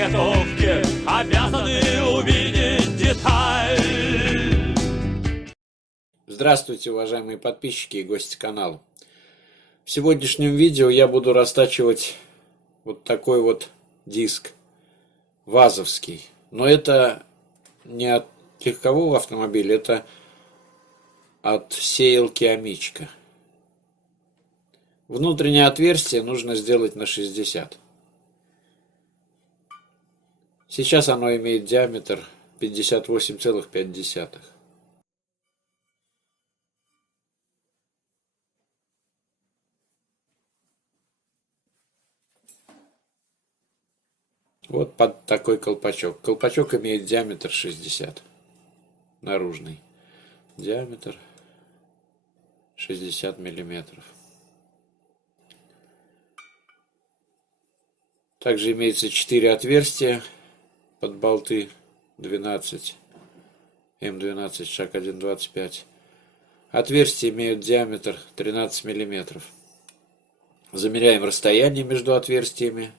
заготовке обязаны увидеть деталь. Здравствуйте, уважаемые подписчики и гости канала. В сегодняшнем видео я буду растачивать вот такой вот диск вазовский. Но это не от легкового автомобиля, это от сеялки Амичка. Внутреннее отверстие нужно сделать на 60. Сейчас оно имеет диаметр 58,5. Вот под такой колпачок. Колпачок имеет диаметр 60. Наружный. Диаметр 60 миллиметров. Также имеется 4 отверстия под болты 12, М12, шаг 1,25. Отверстия имеют диаметр 13 миллиметров. Замеряем расстояние между отверстиями.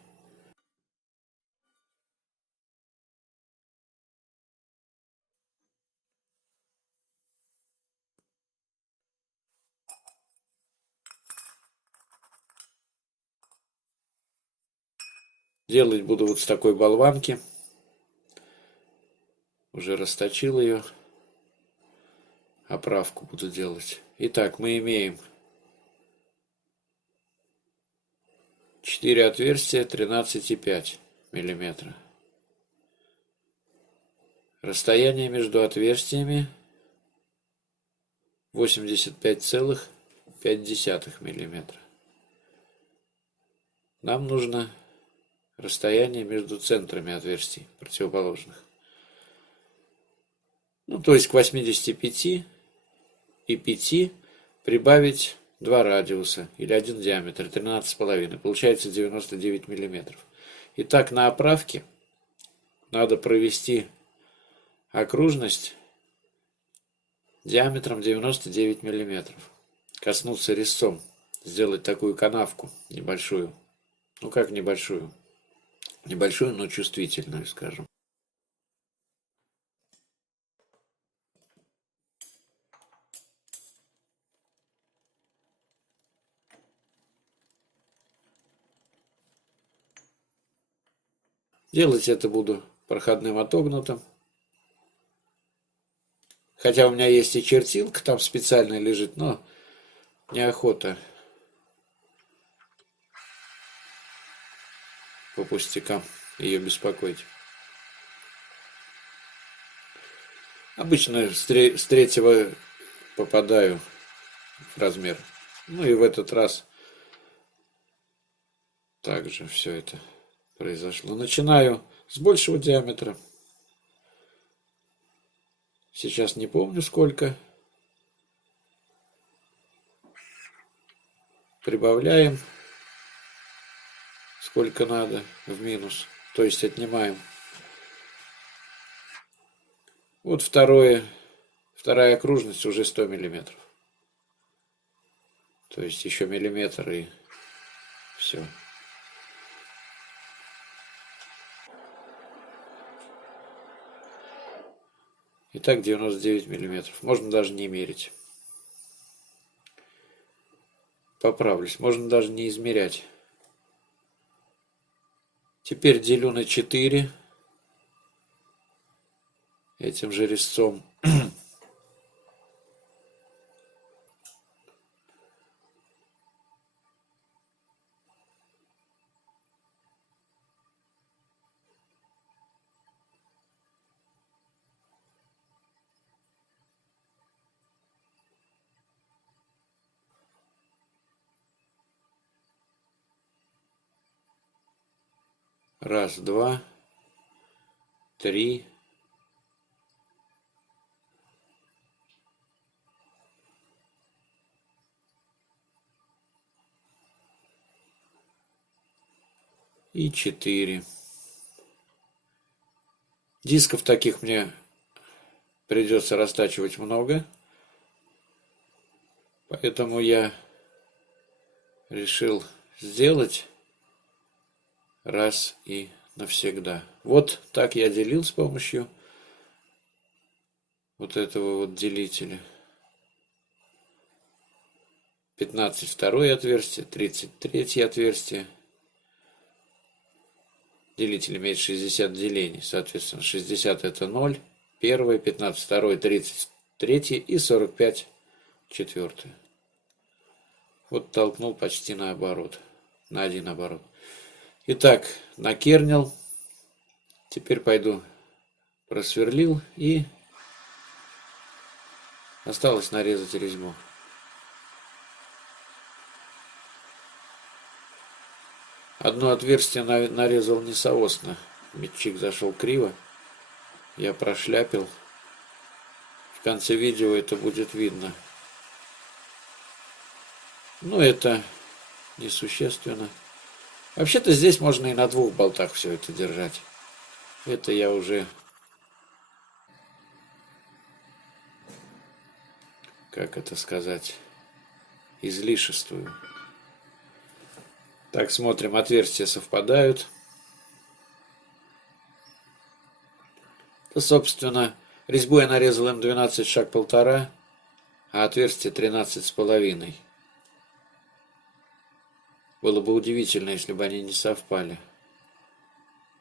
Делать буду вот с такой болванки. Уже расточил ее. Оправку буду делать. Итак, мы имеем 4 отверстия 13,5 миллиметра. Расстояние между отверстиями 85,5 миллиметра. Нам нужно расстояние между центрами отверстий противоположных. То есть к 85 и 5 прибавить 2 радиуса или 1 диаметр, 13,5. Получается 99 миллиметров. Итак, на оправке надо провести окружность диаметром 99 миллиметров. Коснуться резцом, сделать такую канавку небольшую. Как небольшую? Небольшую, но чувствительную, скажем. Делать это буду проходным отогнутым. Хотя у меня есть и чертилка, там специально лежит, но неохота по пустякам ее беспокоить. Обычно с третьего попадаю в размер. И в этот раз также все это произошло. Начинаю с большего диаметра. Сейчас не помню сколько. Прибавляем сколько надо в минус. То есть отнимаем. Вот вторая окружность уже 100 миллиметров. То есть еще миллиметр и все. Итак, 99 миллиметров. Можно даже не мерить. Поправлюсь. Можно даже не измерять. Теперь делю на 4. Этим же резцом. Раз, два, три. И 4. Дисков таких мне придется растачивать много. Поэтому я решил сделать раз и навсегда. Вот так я делил с помощью вот этого вот делителя. 15 второе отверстие, 33 отверстие. Делитель имеет 60 делений, соответственно 60 это 0, первое, 15 второе, 33 и 45 четвертое. Вот толкнул почти наоборот, на один оборот. Итак, накернил. Теперь пойду просверлил и осталось нарезать резьбу. Одно отверстие нарезал несоосно. Метчик зашел криво. Я прошляпил. В конце видео это будет видно. Но это несущественно. Вообще-то здесь можно и на 2 болтах все это держать. Это я уже, как это сказать, излишествую. Так, смотрим, отверстия совпадают. Собственно, резьбу я нарезал М12 шаг 1,5, а отверстие 13,5. Было бы удивительно, если бы они не совпали.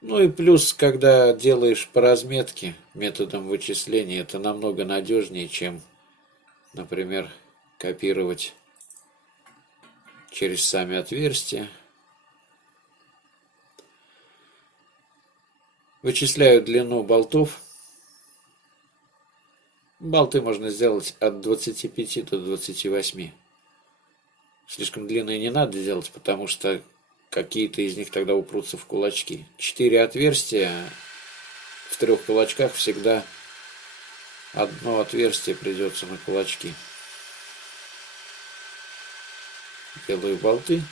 Ну и плюс, когда делаешь по разметке методом вычисления, это намного надежнее, чем, например, копировать через сами отверстия. Вычисляю длину болтов. Болты можно сделать от 25 до 28. Слишком длинные не надо делать, потому что какие-то из них тогда упрутся в кулачки. 4 отверстия, в 3 кулачках всегда одно отверстие придется на кулачки. Делаю болты.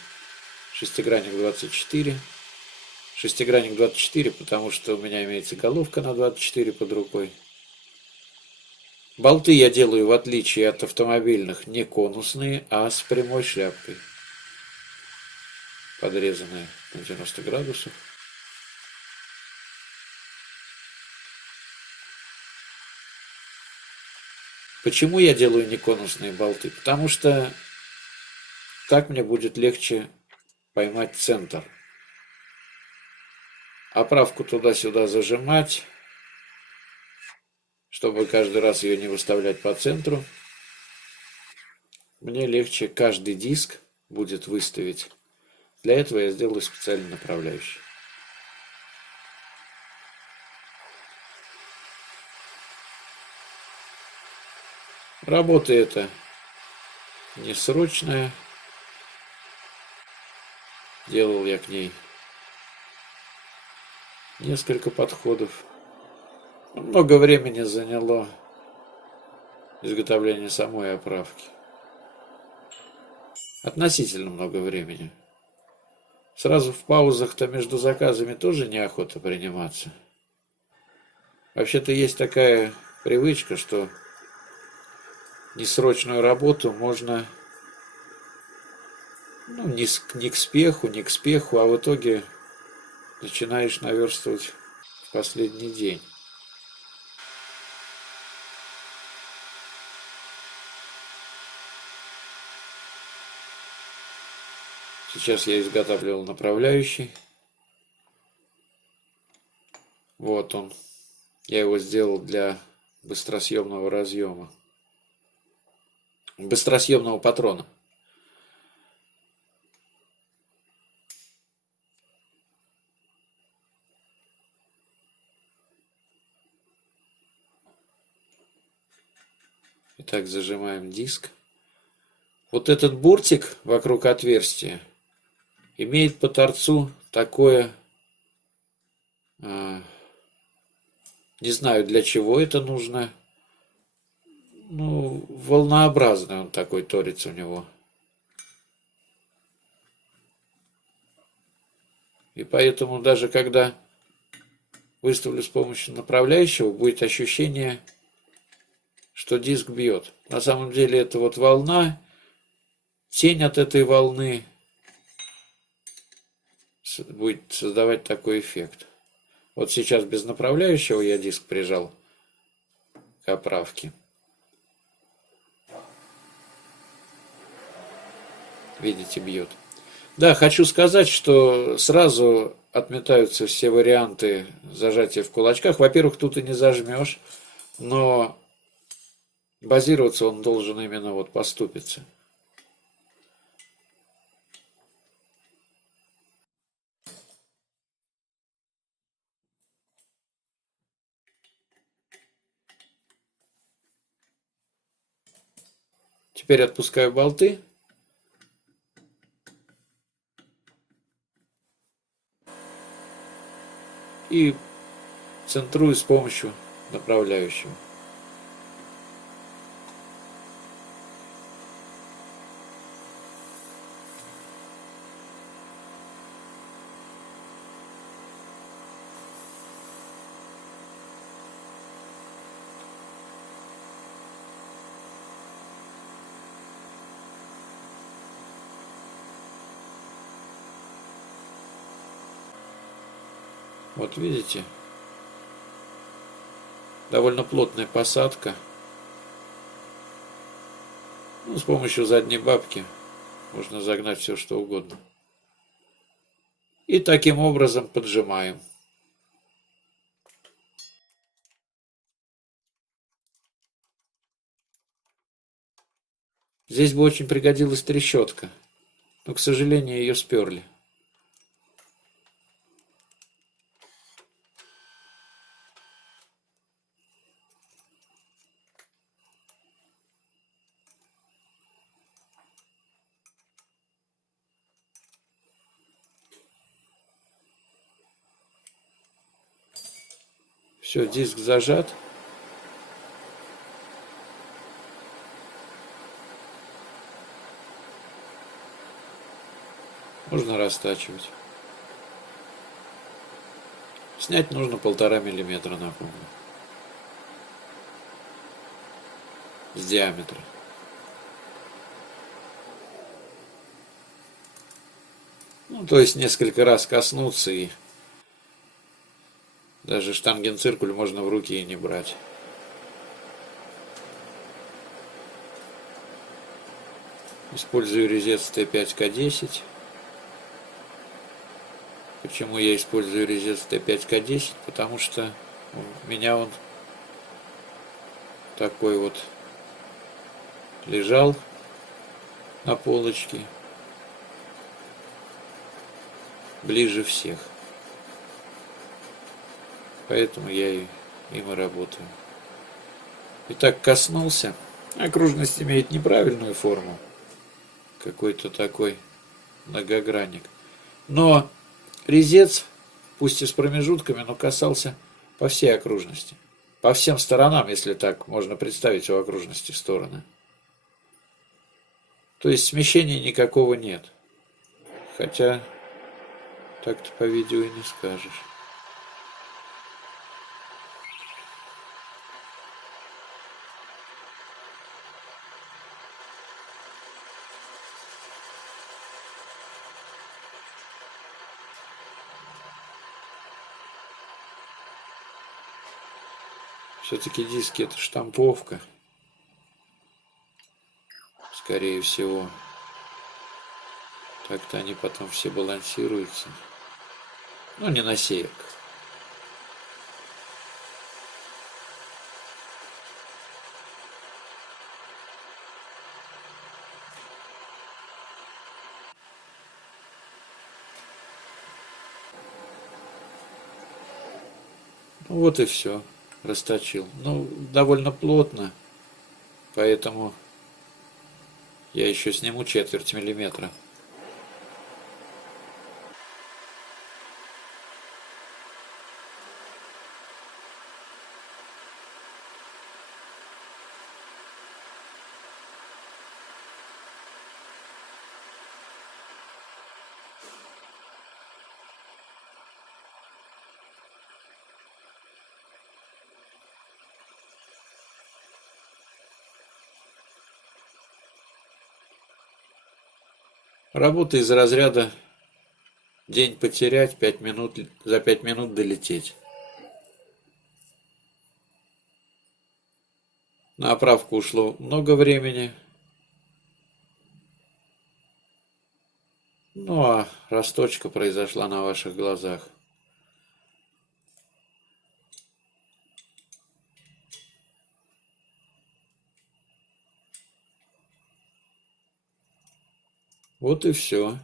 Шестигранник 24. Шестигранник 24, потому что у меня имеется головка на 24 под рукой. Болты я делаю, в отличие от автомобильных, не конусные, а с прямой шляпкой. Подрезанные на 90 градусов. Почему я делаю неконусные болты? Потому что так мне будет легче поймать центр. Оправку туда-сюда зажимать, чтобы каждый раз ее не выставлять по центру. Мне легче каждый диск будет выставить. Для этого я сделаю специальный направляющий. Работа эта не срочная. Делал я к ней несколько подходов. Много времени заняло изготовление самой оправки. Относительно много времени. Сразу в паузах-то между заказами тоже неохота приниматься. Вообще-то есть такая привычка, что несрочную работу можно не к спеху, а в итоге начинаешь наверстывать в последний день. Сейчас я изготавливал направляющий. Вот он. Я его сделал для быстросъемного разъема. Быстросъемного патрона. Итак, зажимаем диск. Вот этот буртик вокруг отверстия имеет по торцу такое, не знаю для чего это нужно, ну, волнообразный он такой торец у него. И поэтому даже когда выставлю с помощью направляющего, будет ощущение, что диск бьет. На самом деле это вот волна, тень от этой волны будет создавать такой эффект. Вот сейчас без направляющего я диск прижал к оправке. Видите, бьет. Да, хочу сказать, что сразу отметаются все варианты зажатия в кулачках. Во-первых, тут и не зажмешь, но базироваться он должен именно вот по ступице. Теперь отпускаю болты. И центрую с помощью направляющего. Вот видите, довольно плотная посадка. Ну, с помощью задней бабки можно загнать все что угодно. И таким образом поджимаем. Здесь бы очень пригодилась трещотка, но, к сожалению, ее сперли. Все, диск зажат. Можно растачивать. Снять нужно 1,5 миллиметра, напомню. С диаметра. Ну, то есть несколько раз коснуться, и даже штангенциркуль можно в руки и не брать. Использую резец Т5К10. Почему я использую резец Т5К10? Потому что у меня он такой вот лежал на полочке ближе всех. Поэтому я им и работаю. Итак, коснулся. Окружность имеет неправильную форму. Какой-то такой многогранник. Но резец, пусть и с промежутками, но касался по всей окружности. По всем сторонам, если так можно представить у окружности стороны. То есть смещения никакого нет. Хотя так-то по видео и не скажешь. Все-таки диски это штамповка. Скорее всего. Так-то они потом все балансируются. Ну, не на сейк. Ну, вот и все. Расточил. Ну, довольно плотно. Поэтому я еще сниму 1/4 миллиметра. Работа из разряда день потерять, 5 минут, за 5 минут долететь. На оправку ушло много времени. Ну а расточка произошла на ваших глазах. Вот и все.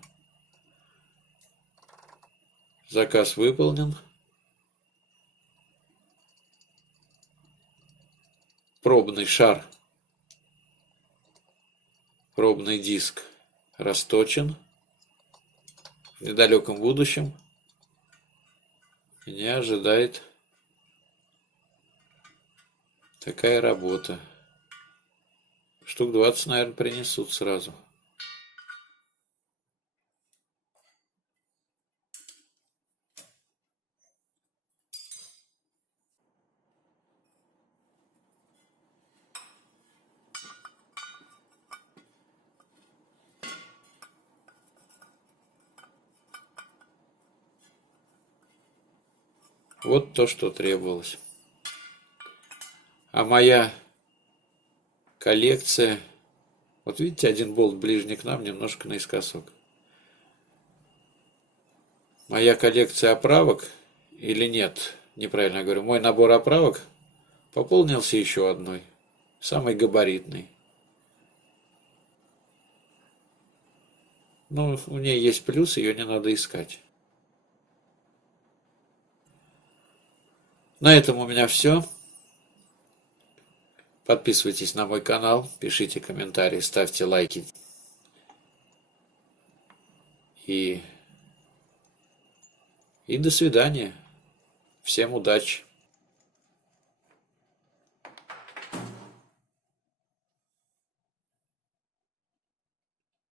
Заказ выполнен. Пробный шар, пробный диск расточен. В недалеком будущем меня ожидает такая работа. Штук 20, наверное, принесут сразу. Вот то, что требовалось. А моя коллекция... Вот видите, один болт ближний к нам, немножко наискосок. Моя коллекция оправок, или нет, неправильно говорю, мой набор оправок пополнился еще одной, самой габаритной. Но у нее есть плюс, ее не надо искать. На этом у меня все. Подписывайтесь на мой канал, пишите комментарии, ставьте лайки. И до свидания. Всем удачи.